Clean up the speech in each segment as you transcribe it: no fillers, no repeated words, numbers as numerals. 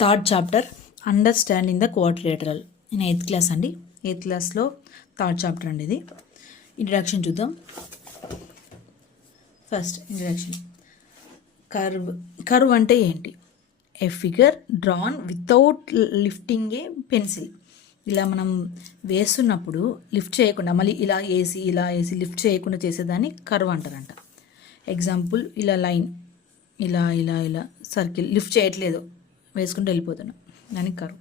Third chapter understanding the quadrilateral నేను 8th class అండి. 8th క్లాస్లో థర్డ్ చాప్టర్ అండి ఇది. ఇంట్రడక్షన్ చూద్దాం. First introduction. కర్వ్ అంటే ఏంటి? ఏ ఫిగర్ డ్రాన్ వితౌట్ లిఫ్టింగ్ ఏ పెన్సిల్. ఇలా మనం వేస్తున్నప్పుడు లిఫ్ట్ చేయకుండా మళ్ళీ ఇలా వేసి లిఫ్ట్ చేయకుండా చేసేదాన్ని కర్వ్ అంటారంట. ఎగ్జాంపుల్, ఇలా లైన్ ఇలా ఇలా ఇలా సర్కిల్ లిఫ్ట్ చేయట్లేదు, వేసుకుంటూ వెళ్ళిపోతున్నాం, దానికి curve.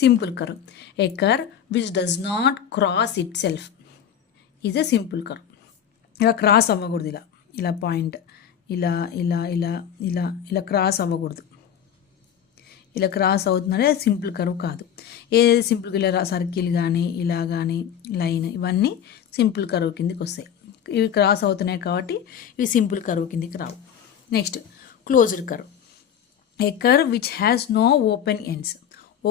Simple curve. A curve which does not cross it self is a simple curve. ఇలా క్రాస్ అవ్వకూడదు, ఇలా ఇలా పాయింట్ ఇలా ఇలా ఇలా ఇలా ఇలా క్రాస్ అవ్వకూడదు. ఇలా క్రాస్ అవుతుందంటే సింపుల్ కర్వ్ కాదు. ఏదైతే సింపుల్ ఇలా సర్కిల్ కానీ ఇలా కానీ లైన్ ఇవన్నీ సింపుల్ కర్వ్ కిందికి వస్తాయి. ఇవి క్రాస్ అవుతున్నాయి కాబట్టి ఇవి సింపుల్ కర్వ్ కిందికి రావు. Next, closed curve. A curve which has no open ends.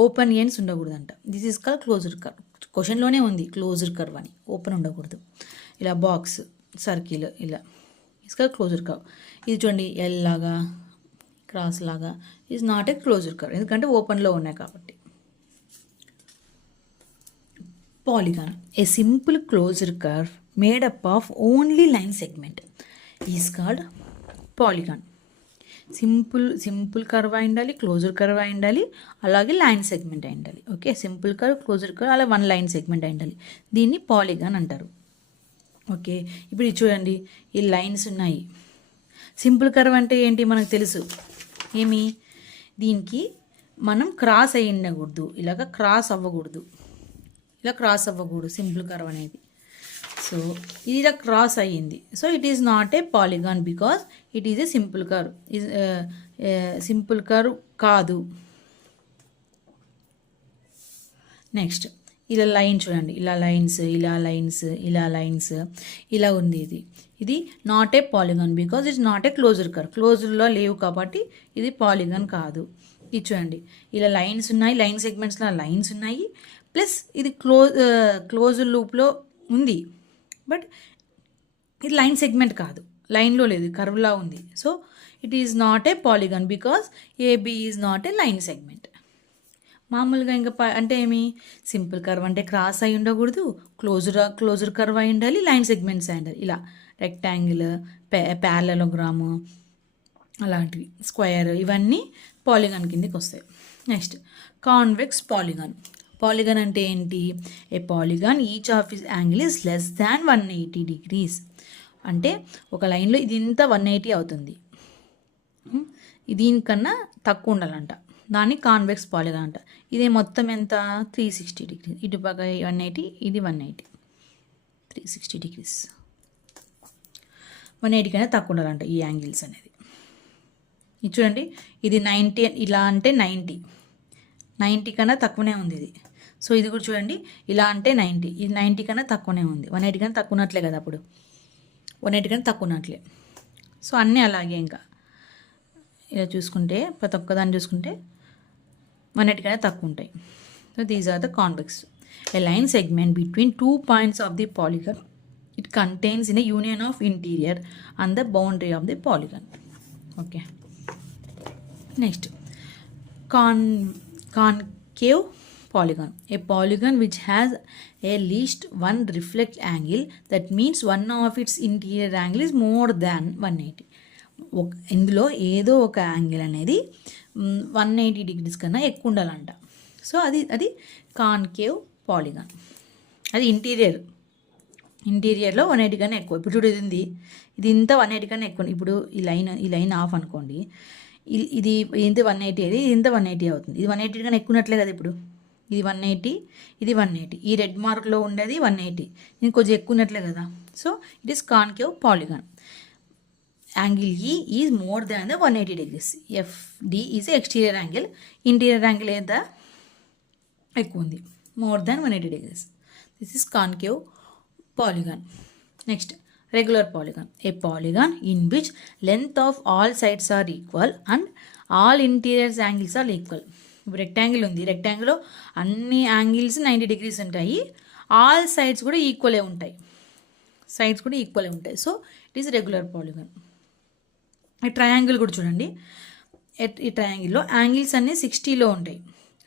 Open ends ఉండకూడదంట. This is called closed curve. క్వశ్చన్లోనే ఉంది క్లోజ్డ్ కర్వ్ అని, ఓపెన్ ఉండకూడదు. ఇలా బాక్స్ సర్కిల్ ఇలా ఇస్ కాల్డ్ క్లోజ్డ్ కర్వ్. ఇది చూడండి, ఎల్ లాగా క్రాస్ లాగా is not a closed curve, ఎందుకంటే ఓపెన్లో ఉన్నాయి కాబట్టి. Polygon. A simple closed curve made up of only line segment is called polygon. Simple curve అయి ఉండాలి, క్లోజ్డ్ కర్వ్ అయి ఉండాలి, అలాగే లైన్ సెగ్మెంట్ అయి ఉండాలి. Okay, simple curve, closed curve, అలా వన్ లైన్ సెగ్మెంట్ అయి ఉండాలి. దీన్ని పాలిగాన్ అంటారు. ఓకే, ఇప్పుడు ఇది చూడండి, ఈ లైన్స్ ఉన్నాయి. సింపుల్ కర్వ్ అంటే ఏంటి మనకు తెలుసు. ఏమి, దీనికి మనం క్రాస్ అయ్యి ఉండకూడదు, ఇలాగ క్రాస్ అవ్వకూడదు, ఇలా క్రాస్ అవ్వకూడదు సింపుల్ కర్వ్ అనేది. సో ఇది ఇలా క్రాస్ అయ్యింది, so it is not a polygon because it is a simple curve. Simple curve కాదు. నెక్స్ట్, ఇలా లైన్ చూడండి, ఇలా లైన్స్ ఇలా లైన్స్ ఇలా లైన్స్ ఇలా ఉంది. ఇది not a polygon because it's not a closed curve. క్లోజ్డ్లో లేవు కాబట్టి ఇది పాలిగాన్ కాదు. ఇది చూడండి, ఇలా లైన్స్ ఉన్నాయి, లైన్ సెగ్మెంట్స్లో లైన్స్ ఉన్నాయి, ప్లస్ ఇది క్లోజ్డ్ లూప్లో ఉంది, బట్ ఇది లైన్ సెగ్మెంట్ కాదు, లైన్లో లేదు, కర్వ్లా ఉంది. So it is not a polygon because A B is not a line segment. మామూలుగా ఇంకా అంటే ఏమి, సింపుల్ కర్వ్ అంటే క్రాస్ అయి ఉండకూడదు, క్లోజ్డ్ కర్వ్ అయి ఉండాలి, లైన్ సెగ్మెంట్స్ అయి ఉండాలి. ఇలా రెక్టాంగిల్, ప్యారలలోగ్రాము అలాంటివి, స్క్వేర్, ఇవన్నీ పాలిగాన్ కిందకి వస్తాయి. Next, convex polygon. పాలిగాన్ అంటే ఏంటి? A polygon each of is angle is less than 180 degrees. అంటే ఒక లైన్లో ఇది ఇంత 180 అవుతుంది, దీనికన్నా తక్కువ ఉండాలంట, దాన్ని కాన్వెక్స్ పాలిగాన్ అంట. ఇదే మొత్తం ఎంత? 360 degrees. ఇటు పక్క 180, ఇది 180, 360 degrees. 180 కన్నా తక్కువ ఉండాలంట ఈ యాంగిల్స్ అనేది. ఇది చూడండి, ఇది 90, ఇలా అంటే 90 కన్నా తక్కువనే ఉంది ఇది. సో ఇది కూడా చూడండి, ఇలా అంటే 90, ఇది 90 కన్నా తక్కువనే ఉంది. 180 కన్నా తక్కువ ఉన్నట్లే కదా, అప్పుడు 180 కన్నా తక్కువ ఉన్నట్లే. సో అన్నీ అలాగే. ఇంకా ఇలా చూసుకుంటే ప్రతి ఒక్కదాన్ని చూసుకుంటే 180 కన్నా తక్కువ ఉంటాయి. So these are the convex. A line segment between 2 points of the polygon. It contains in a union of interior and the boundary of the polygon. Okay, next, concave polygon. A polygon which has a least one reflect angle, that means one of its interior angle is more than 180. ఇందులో ఏదో ఒక angle అనేది 180 degrees కన్నా ఎక్కువ ఉండాలంట. So అది concave polygon. అది ఇంటీరియర్లో 180 కన్నా ఎక్కువ. ఇప్పుడు చూడు, ఇది ఇంత 180 కన్నా ఎక్కువ. ఇప్పుడు ఈ లైన్ ఆఫ్ అనుకోండి, ఇది ఇంత 180, ఇది ఇంత 180 అవుతుంది. ఇది 180 కన్నా ఎక్కువ ఉన్నట్లే కదా. ఇప్పుడు ఇది 180, ఇది 180, ఈ రెడ్ మార్క్లో ఉండేది 180, ఇది కొంచెం ఎక్కువ ఉన్నట్లే కదా. So it is concave polygon. Angle ఈ is more than the 180 degrees. FD is exterior angle. Interior angle ఎంత ఎక్కువ ఉంది, more than 180 degrees. This is concave polygon. Next, regular polygon. A polygon in which length of all sides are equal and all interiors angles are equal. ఇప్పుడు rectangle ఉంది, రెక్టాంగిల్లో అన్ని angles 90 degrees ఉంటాయి, all sides కూడా ఈక్వలే ఉంటాయి, so it is regular polygon. Triangle కూడా చూడండి, ఈ ట్రయాంగిల్లో యాంగిల్స్ అన్నీ 60లో ఉంటాయి,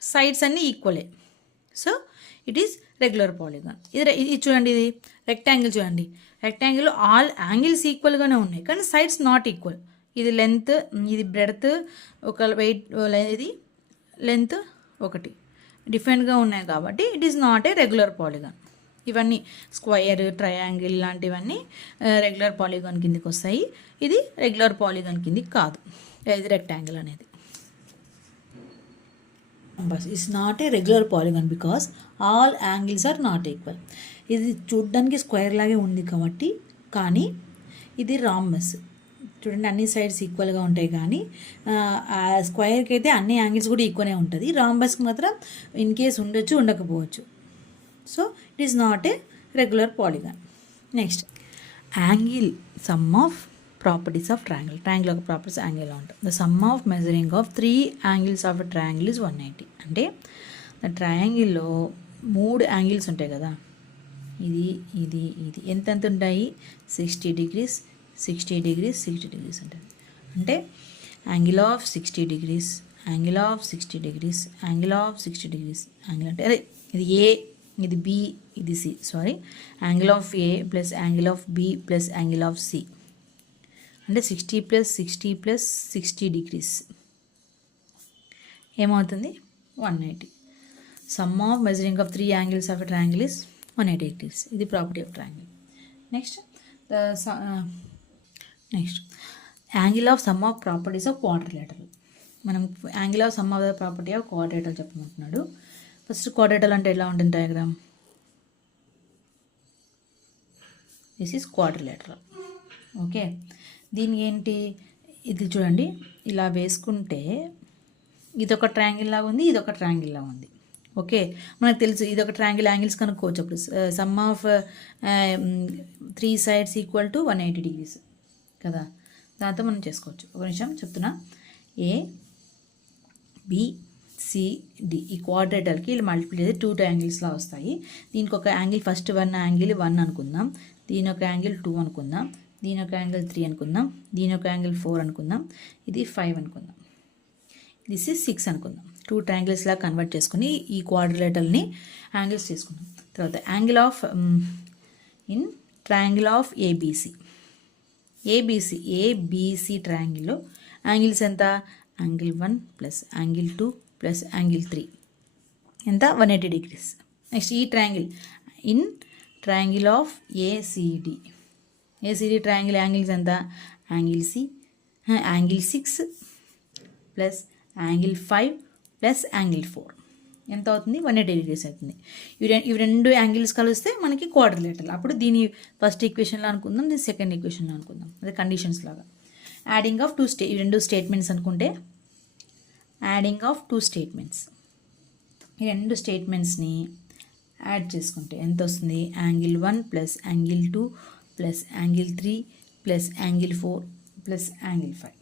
సైడ్స్ అన్నీ ఈక్వలే. So it is regular polygon. ఇది చూడండి, ఇది రెక్టాంగిల్ చూడండి. రెక్టాంగిల్లో ఆల్ యాంగిల్స్ ఈక్వల్గానే ఉన్నాయి కానీ సైడ్స్ నాట్ ఈక్వల్. ఇది లెంత్, ఇది బ్రెడ్త్, ఒక వెయిట్, ఇది లెంత్ ఒకటి డిఫరెంట్గా ఉన్నాయి కాబట్టి it is not a regular polygon. ఇవన్నీ స్క్వయర్, ట్రయాంగిల్ లాంటివన్నీ రెగ్యులర్ పాలిగాన్ కిందకి వస్తాయి. ఇది రెగ్యులర్ పాలిగాన్ కిందకి కాదు, ఇది రెక్టాంగిల్ అనేది. But it's not a regular polygon because all angles are not equal. ఇది చూడ్డానికి స్క్వేర్ లాగే ఉంది కాబట్టి, కానీ ఇది రాంబస్. చూడండి, అన్ని సైడ్స్ ఈక్వల్గా ఉంటాయి కానీ స్క్వేర్కి అయితే అన్ని యాంగిల్స్ కూడా ఈక్వల్గా ఉంటుంది. రాంబస్కి మాత్రం ఇన్ కేస్ ఉండొచ్చు, ఉండకపోవచ్చు. So it is not a regular polygon. Next, angle sum of properties of triangle. Triangle యొక్క ప్రాపర్టీస్ యాంగిల్ ఉంటుంది. The sum of measuring of 3 angles of a triangle is 180. అంటే ట్రయాంగిల్లో 3 యాంగిల్స్ ఉంటాయి కదా, ఇది ఇది ఇది ఎంత ఉంటాయి? 60 degrees, 60 degrees, 60 degrees ఉంటుంది. అంటే angle of 60 degrees, angle of 60 degrees, angle of 60 degrees. Angle అంటే అదే, ఇది ఏ, ఇది బి, ఇది C. Sorry, angle of A plus angle of B plus angle of C అంటే 60 + 60 + 60 degrees ఏమవుతుంది? 180. Sum of measuring of 3 angles of a triangle is 180 degrees. ఇది property of triangle. Next angle of sum of properties of quadrilateral. మనం angle of sum of the property of quadrilateral చెప్పమంటున్నాడు. First quadrilateral అంటే ఎలా ఉంటుంది diagram? This is quadrilateral. Okay, దీనికి ఏంటి? ఇది చూడండి, ఇలా వేసుకుంటే ఇదొక ట్రయాంగిల్ లాగా ఉంది, ఇదొక ట్రయాంగిల్ లాగా ఉంది. ఓకే, మనకు తెలుసు ఇదొక ట్రయాంగిల్, యాంగిల్స్ కనుక్కోవచ్చు. అప్పుడు some of 3 sides equal to 180 degrees కదా, దాంతో మనం చేసుకోవచ్చు. ఒక నిమిషం చెప్తున్నా. ఏ బి సి డి ఈ క్వాడ్రేటర్కి వీళ్ళు మల్టిప్లై చేసి 2 ట్రయాంగిల్స్లా వస్తాయి. దీనికి ఒక యాంగిల్, ఫస్ట్ 1 యాంగిల్ 1 అనుకుందాం, దీని ఒక యాంగిల్ 2 అనుకుందాం, దీని ఒక యాంగిల్ 3 అనుకుందాం, దీని ఒక యాంగిల్ 4 అనుకుందాం, ఇది 5 అనుకుందాం, దిస్ ఈజ్ 6 అనుకుందాం. 2 ట్రయాంగిల్స్లా కన్వర్ట్ చేసుకుని ఈ క్వాడ్రిలేటరల్ని యాంగిల్స్ చేసుకుందాం. తర్వాత angle of in triangle of ABC. ABC ట్రయాంగిల్లో యాంగిల్స్ ఎంత? Angle 1 plus angle 2 plus angle 3 ఎంత? 180 degrees. నెక్స్ట్ ఈ triangle in triangle of ACD. ACD triangle angles ఎంత? Angle C, angle 6 plus angle 5 plus angle 4 ఎంత అవుతుంది? 180 degrees అవుతుంది. ఇవి రెండు యాంగిల్స్ కలిస్తే మనకి క్వాడ్రిలేటరల్. అప్పుడు దీని ఫస్ట్ ఈక్వేషన్లో అనుకుందాం, దీని సెకండ్ ఈక్వేషన్లో అనుకుందాం, అదే కండిషన్స్ లాగా. యాడింగ్ ఆఫ్ 2 ఈ 2 స్టేట్మెంట్స్ అనుకుంటే, యాడింగ్ ఆఫ్ 2 స్టేట్మెంట్స్, ఈ 2 స్టేట్మెంట్స్ని యాడ్ చేసుకుంటే ఎంత వస్తుంది? Angle 1 plus angle 2 plus angle 3 plus angle 4 plus angle 5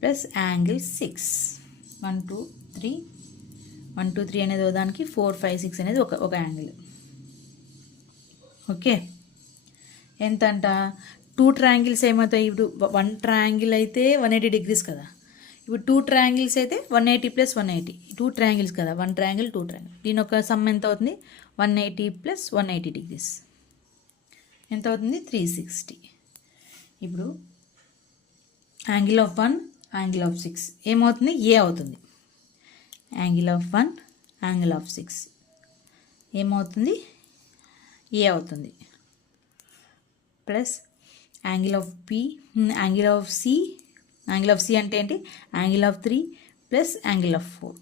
plus angle 6. 1 2 3 అనేది దానికి, 4 5 6 అనేది ఒక యాంగిల్. ఓకే, ఎంత అంట? 2 ట్రయాంగిల్స్ ఏమవుతాయి? ఇప్పుడు 1 ట్రయాంగిల్ అయితే 180 degrees కదా, ఇప్పుడు 2 ట్రయాంగిల్స్ అయితే 180 + 180. 2 ట్రయాంగిల్స్ కదా, 1 ట్రయాంగిల్ 2 ట్రయాంగిల్. దీని ఒక సమ్ ఎంత అవుతుంది? 180 + 180 degrees ఎంత అవుతుంది? 360. ఇప్పుడు యాంగిల్ ఆఫ్ 1, యాంగిల్ ఆఫ్ 6 ఏమవుతుంది? ఏ అవుతుంది. యాంగిల్ ఆఫ్ 1, యాంగిల్ ఆఫ్ 6 ఏమవుతుంది? ఏ అవుతుంది. Plus angle of B, angle of C. Angle of C అంటే ఏంటి? Angle of 3 plus angle of 4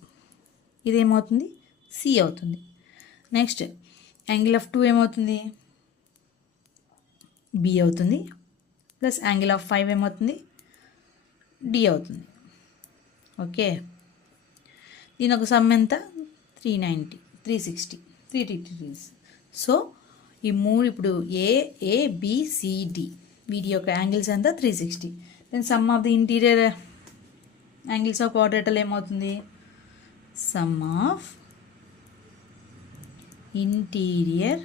ఇదేమవుతుంది? సి అవుతుంది. నెక్స్ట్ యాంగిల్ ఆఫ్ 2 ఏమవుతుంది? బి అవుతుంది. ప్లస్ యాంగిల్ ఆఫ్ 5 ఏమవుతుంది? డి అవుతుంది. ఓకే, దీని ఒక సమ్ ఎంత? 390 360 380 degrees. సో ఈ 3 ఇప్పుడు ఏబిసిడి వీటి యొక్క యాంగిల్స్ ఎంత? 360. Then sum of the interior angles of quadrilateral ఏమవుతుంది? Sum of interior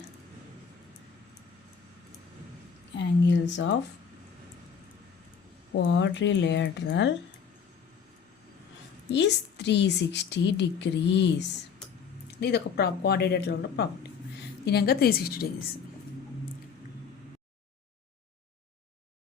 angles of quadrilateral is 360 degrees. ఇది ఒక కోఆర్డినేట్లో ఉన్న ప్రాపర్టీ. దీని ఇంకా 360 degrees.